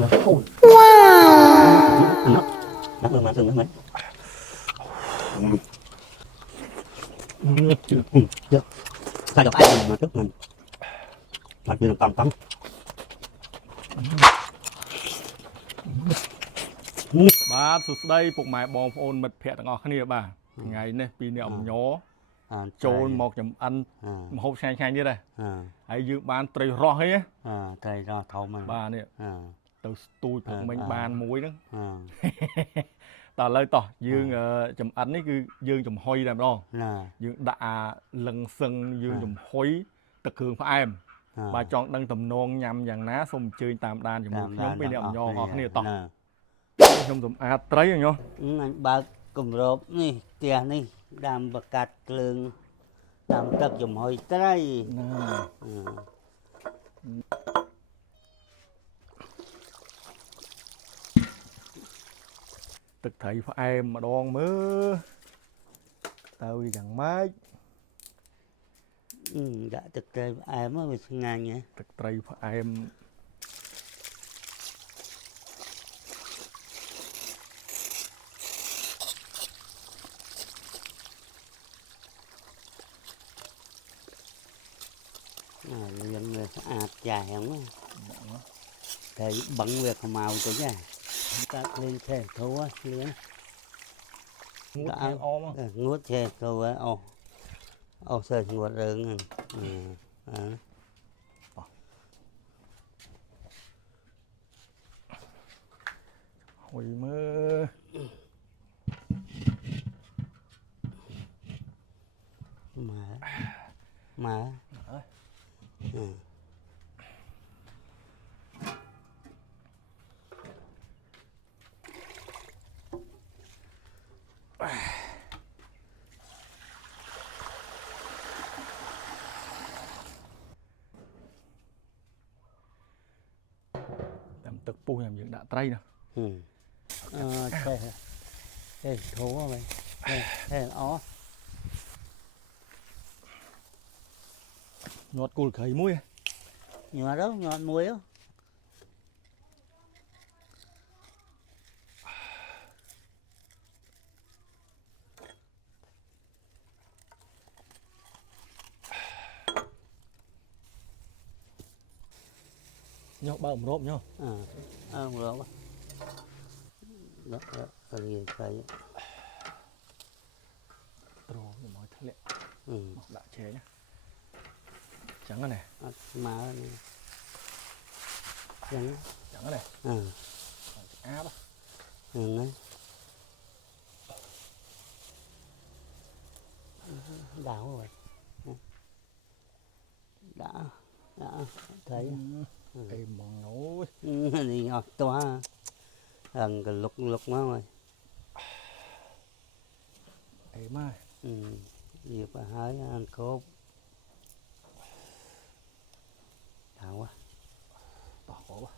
nó đắt hơn mà thường mấy chưa sai gặp ai mà trước mình mà chưa được tầm tắm បាទសួស្តីពុកម៉ែបងប្អូនមិត្តភ័ក្តិទាំងអស់គ្នាបាទថ្ងៃនេះពីអ្នកអំញចូលមកចំអិនម្ហូបឆ្ងាញ់ៗទៀតដែរហើយយើងបានត្រីរស់ហ្នឹងត្រីរស់ធំហ្នឹងបាទនេះទៅស្ទូចព្រឹកមិញបានមួយហ្នឹងតើឥឡូវតោះយើងចំអិននេះគឺយើងចំហុយតែម្ដងយើងដាក់អាលឹងសឹងយើងចំហុយទឹកគ្រឿងផ្អែមបាទចង់ដឹងតំណងញ៉ាំយ៉ាងណាសូមអញ្ជើញតាមដានជាមួយខ្ញុំពីអ្នកអំញអស់គ្នាតោះខ្ញុំសម្អាតត្រីអញ្ញោះអញបើកគម្របនេះផ្ទះនេះដាំបកាត់គ្រឿងដាំទឹកចំហុយត្រីទឹកត្រីផ្អែមម្ដងមើលទៅយ៉ាងម៉េចដាក់ទឹកត្រីផ្អែមវាឆ្ងាញ់ហ៎ទឹកត្រីផ្អែមលាងវាស្អាតចាស់ហ្នឹងតែបឹងវាខ្មៅទៅចាកាត់ភ្លេងឆេះធូរលាងងួតអមងួតឆេះធូរអូសើងួតរឿងហុយមើលម៉ែតាមទឹកពុះញ៉ាំយើងដាក់ត្រីណាឆេះធូរហ្នឹងឆេះអញាត់គល់ក្រៃមួយញាត់ទៅញាត់មួយញោះបើកម្របញោះម្របដាក់រៀងទៅត្រង់មកធ្លាក់ដាក់ជែងចឹងណាអត់ស្មើនេះចឹងណាអាបហ្នឹងđảo rồi đã thấy em mòn nổi đi ngọt toa gần cái lục nó rồi em ơi việc bà hái ăn cốp thảo quá tỏ khổ quá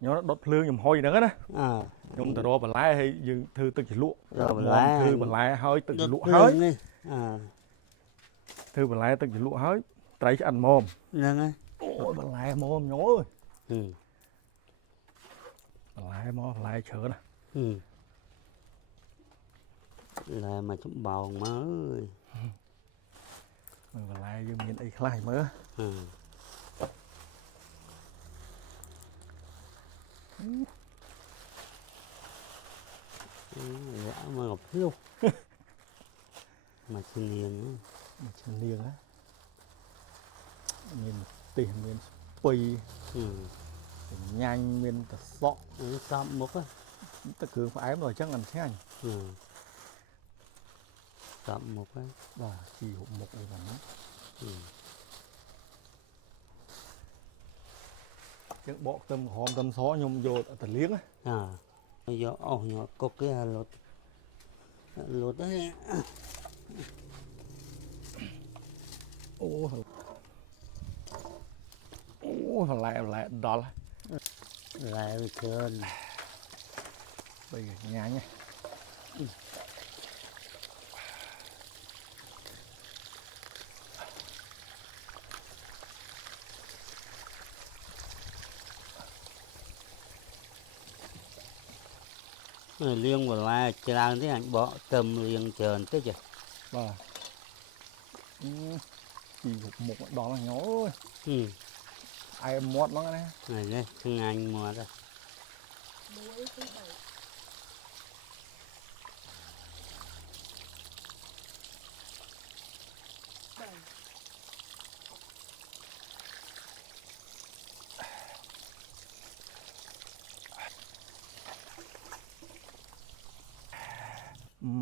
nhớ đốt lương nhầm hôi nữa đó nhung từ đó bà lái hay dừng thư tức chỉ lụa thư bà lái hơi tức chỉ lụa hơi thư bà lái tức chỉ lụa hơi trái cho ăn mồm bà lái mồm nhó ơi bà lái chở nè là mà chúng bầu mới bà lái dừng miền ấy khai mới mà ngọc phiêu mà xin niềng á miền tiền miền pì nhanh miền tật sọ xăm một á tất cường phải ém rồi chắc làm thế anh xăm một á và chỉ hụt một này là nó chắc bộ tâm hòm tâm xó nhung vô tật liếng á vô nhỏ cục cái lột đấy ô lại đó lại trơn bây giờ nhà nhé Riêng một là tràn thế anh bỏ tầm riêng trơn thế chứ. Vâng. Chỉ một đó là nhỏ ơi. Ai mót nó này. Này đây, thằng anh mua ra.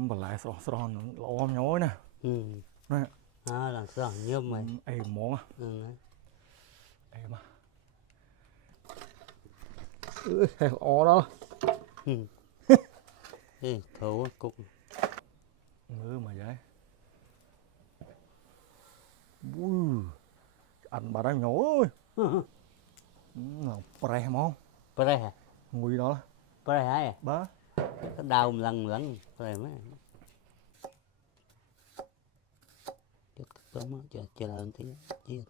Bà lại sòn nó lom nhói nè. Nè. Là sòn nhôm mày. Êm món à. Êm à. Ó đó. Thấu cục. Mưa mà vậy. Ui. Ăn bà đó nhỏ ơi. Pre món. Pre hả? Mùi đó. Pre hả à? Ba. Cái đau lần pre mấy. Chết tóm á, chờ lên tí chết.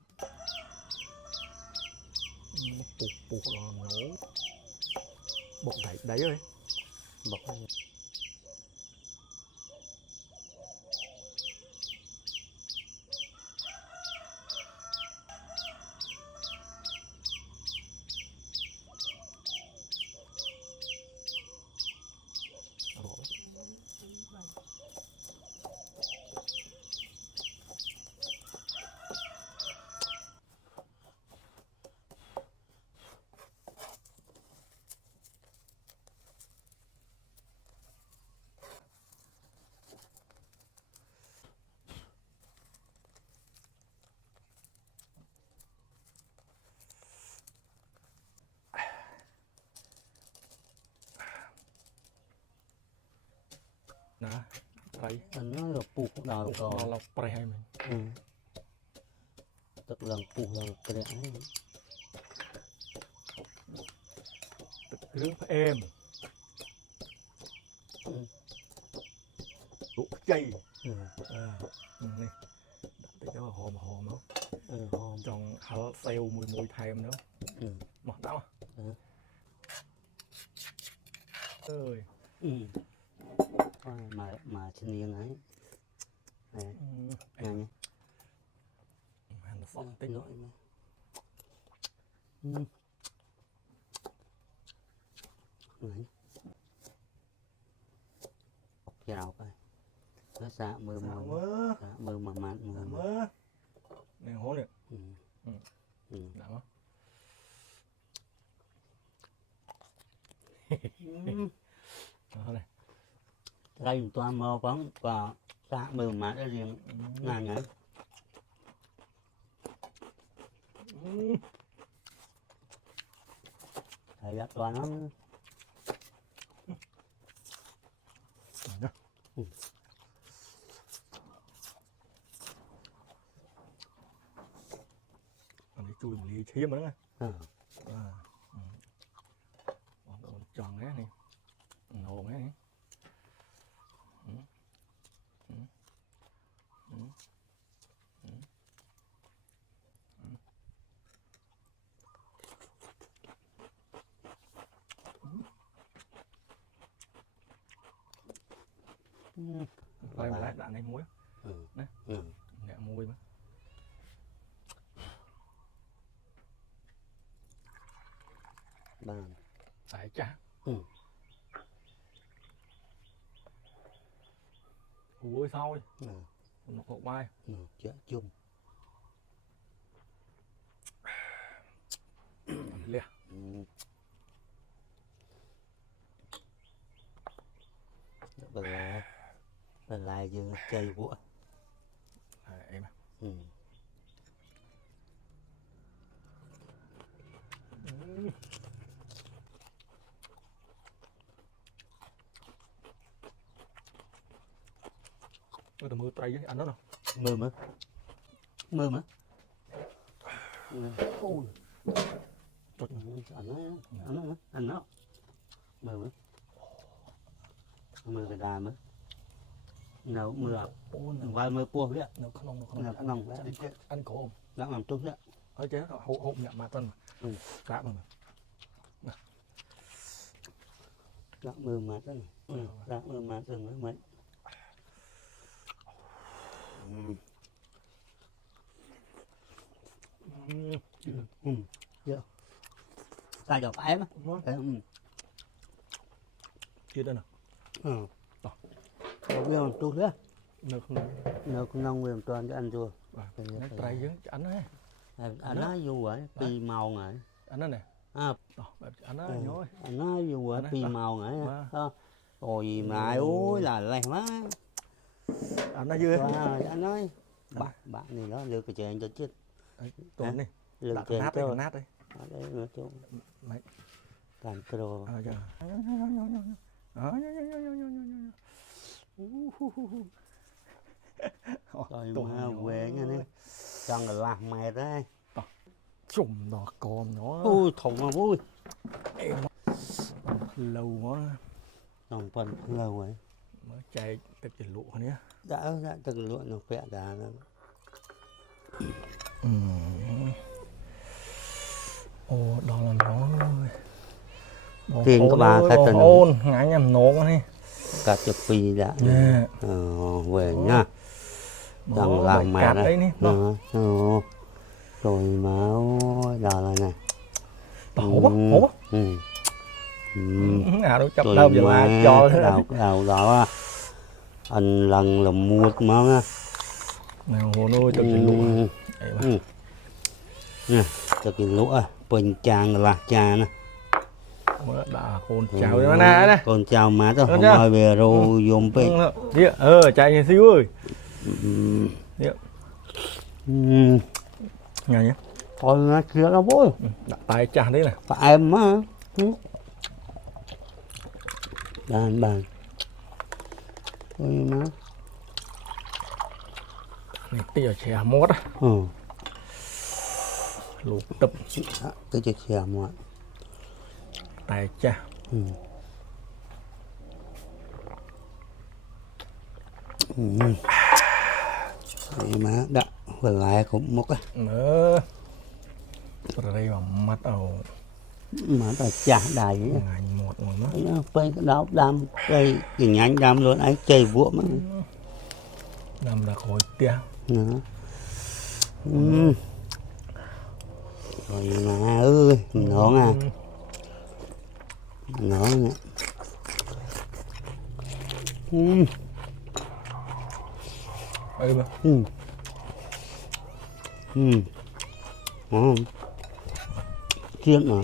Bột nhỏ. Bột đấy ơi. Bột đấy. Nè, đây. Anh nói là buộc đầu rồi. Nó là pre hay mình. Tức là buộc là cái đấy. Tức nước êm. Đủ chay. Này. Đặt tí đó hòm đó. Trong hảo xeo mùi thèm nữa. Mà đó. Ơi. Mà chân yên ấy. Này. Này nhé. Nó xong tích nội mà. Đấy. Cái đầu coi. Nó xạ mưa mưa. Xạ mưa mà mặn mưa mưa. Này hố nè. Đã không? Đó này. Đây toàn mơ bóng và xạ mưa mà nó riêng ngang nhá. Thầy dắt toàn nó. Chui lì chiếm nữa nè. Tròn đấy này. Ngon đấy này. Đây mà lát đạn này muối. Nè. Nè muối mà. Bàn. Phải chả. Ui sao ấy. Nó có bay. Chợ chung. Lẹ. Bên lại dương chơi bụa. Em à. Tôi mưa tay với anh đó nào. Mưa mà. Ôi. Trời anh nó. Mưa. Mưa cái đà mới. Nấu mưa. Vài mưa cua vậy. Nấu không. Ăn cổ không? Đã làm tốt đấy. Ở chế hộp nhậm mà tân. Cá mà. Lắc mưa mát đó. Lắc mưa mát rồi mới mấy. Dạ. Ta dọc em á. Chưa đây nè. Bây giờ tôi thế. Được không? Nó cũng nông quyền toàn cho anh chua. Nó trái dưỡng cho anh ấy. Anh nói dù vậy, pi màu ngại. Anh đó nè. Anh nói nhói. Anh nói dù vậy, pi màu ngại. Rồi gì mà ôi là lẹ quá. Anh nói dư. Anh nói bạn này nó lừa cái chuyện cho chết. Tuần đi. Lừa Đặt chuyện nát cho. đi, nát đi. Ở đây nữa chú. Mấy. Càn pro. Rồi mà về nha nè. Chẳng là làm mẹ đấy. Chùm đỏ con nó. Ui thùng mà vui. Em lâu quá. Còn phần lâu rồi. Mới chạy tất cả lụa nhé. Đã tất cả lụa nó khỏe đã. Ồ đó là nó. Tiền các bà khai tình. Ôn ngái nhầm nốt đi. Cả chục phi đã. Về nha. Chẳng làm mẹ đấy. Rồi mà ôi đò là nè. Hổ quá. Đâu chấp đâu giờ mà cho thế. Đầu đó anh lần là mua món á. Nào hồ nuôi cho cái lụa. Nè, cho cái lụa bình chàng là trà nè. Mới đã con chào cho nó nè. Con chào má tôi không ai về rồi dùng pe. Đi chạy nhìn xíu ơi. Đi. Nghe nhé. Thôi nó kia nó vui. Đặt tay chà đấy nè. Phải em á. Bàn. Thôi má. Này tỉa chè mót á. Lục tập. Cái chè chè mót. Tay chà. Vậy má đã vừa lại cũng một á. Rồi đây bằng mắt ầu. Mà ta chả đầy á. Ngành một rồi đó. Cái đó đam cây cái nhánh đam luôn ấy chơi vua mà. Đam là khối tia. Rồi mà ơi ngon à. Ngon nè. Ê bà. Ngon. Chiên mà.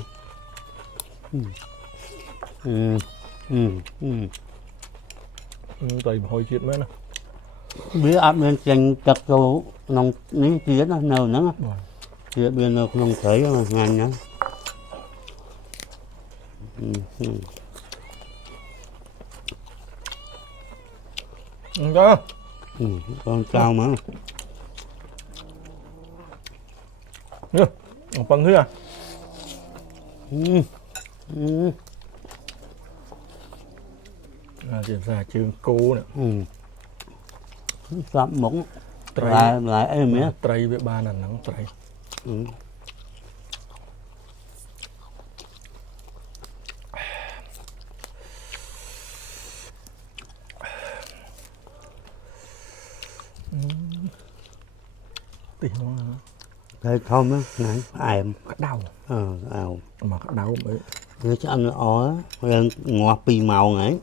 Tùy hồi chuyện mấy nè. Biết áp lên chanh chặt cho nông ní kia nó nâu nữa. Kia bên nó không thấy mà ngàn nữa. Con trao mà. Nè, bằng thế à? Chuyển ra trường cô nè. Sắp mỏng. Lại em nhé. Tray với ba là nắng tray. Tỉ nó Đây không á, này em. cắt đầu. Ào. Mà cắt đầu mới. Nó cho anh ó lên ngọt pi màu này.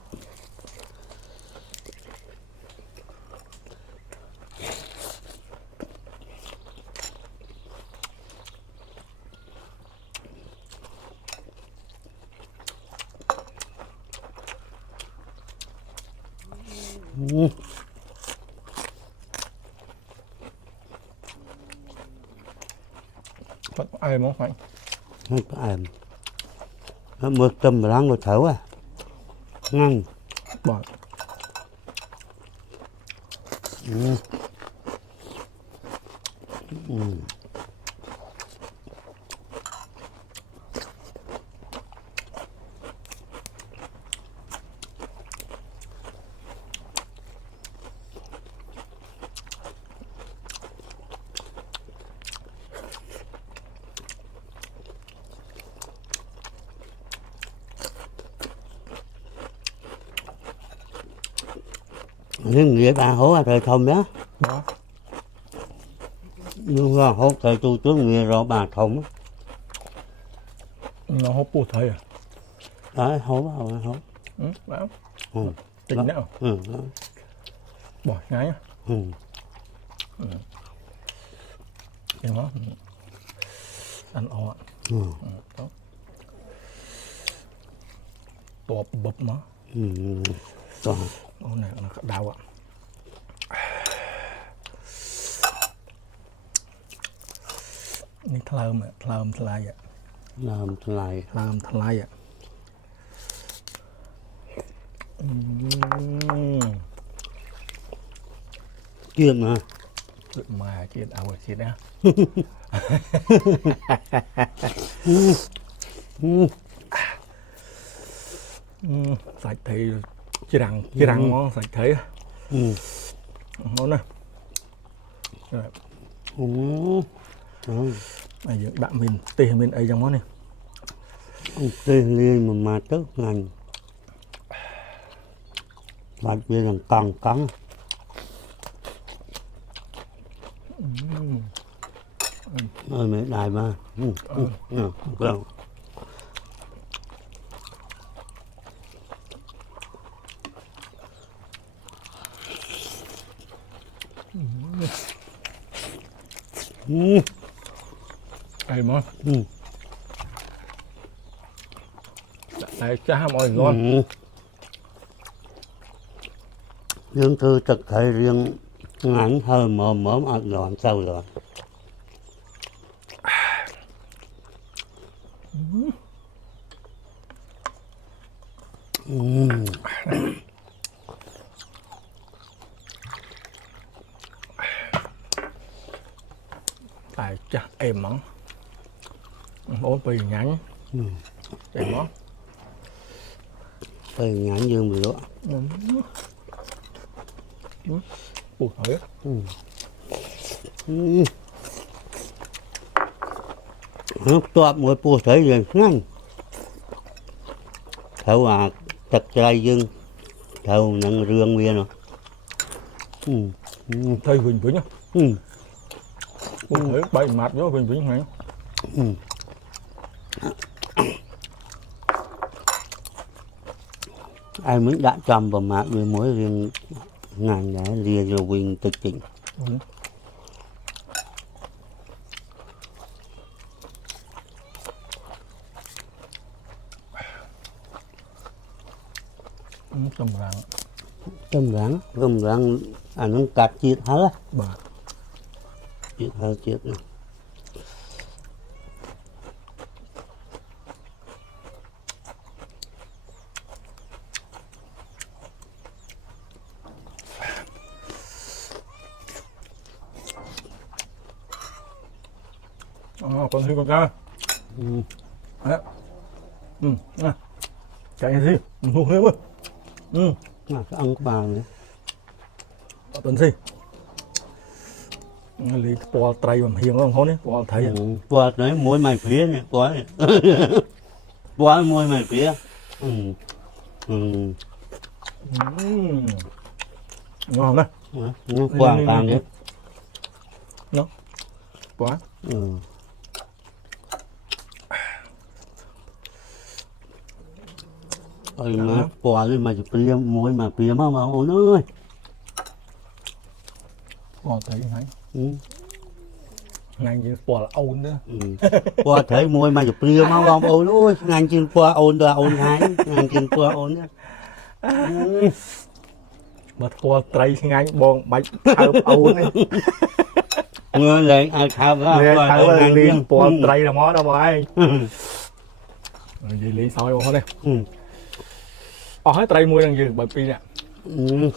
Vẫn ai món phải. Nó có em. Nó mưa tâm mà lắng rồi thở à. Ngon. Bỏ. nhưng nghĩa bà hố thời thông đó đó nhưng mà hố thời tu trước nghĩa rồi bà thông nó hốt bù thấy à đó hố hố đó ừ. tỉnh nữa Ừ. bỏ ngay á Ừ. cái nó ăn o Ừ. đó bọp bập nó Ừ. Rồi. con này nó đau ạนี่ทะเลมอ่ะทะเลอ่ะ làm lại ทะเลอ่ะchuyện mà มาเชียดเอาเชียดนะ sạch thì chỉ răng ngon sạch thấy ngon nè bây giờ đạm mình tê mình ấy trong món này tên liên mà tức ngành bạch về làm càng cắn ơi mấy đại mà vâng ấy mà này cha mọi ngon riêng thư thực thể riêng ngắn hơi mồm ăn loạn sâu rồi tại cha em món bố bì nhánh em món phải ngắn dương bị đó ui hỏi nó toạp mỗi bùa thấy rồi ngắn thâu chặt trai dương thâu nâng rương nguyên rồi thấy vinh vinh á thấy bay mặt đó vinh vinh này ai muốn đã trầm vào mặt với mỗi riêng ngàn đã lìa rồi quyền thực chỉnh tầm rắn nó cắt chiết hết bà chiết hết chiết này con thấy con cá chạy gì ngu thế mà ăn bà nữa tuần gì lấy bò trai bằng hiền không thôi bò thấy bò đấy muối mày phía này bò này bò muối mày phía ngon đấy nó qua càng đấy nó quá ơi mà bò lên mà chụp liêm muối mà phía mà ổn ơi bò thấy hay ngành gì bò là ôn nữa bò thấy muối mà chụp liêm mà ổn ơi ngành trên bò ổn là ổn hay ngành trên bò ổn á mà bò trai ngành bòn bạch thao ôn ấy người lại thao liền bò trai là món đâu mà ai gì lý soi bò đây hết trai mua đang dừng bởi vì nè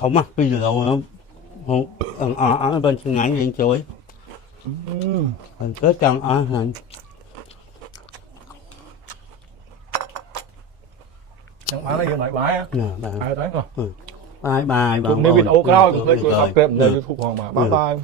không mà bây giờ đâu ở bên ngành liền chuối cái chân ở hành chẳng phải là như vậy bãi á ai đấy coi bye bye cùng đi bên ô cao cùng đi cùng học kẹp người thuộc hoàng mà bye bye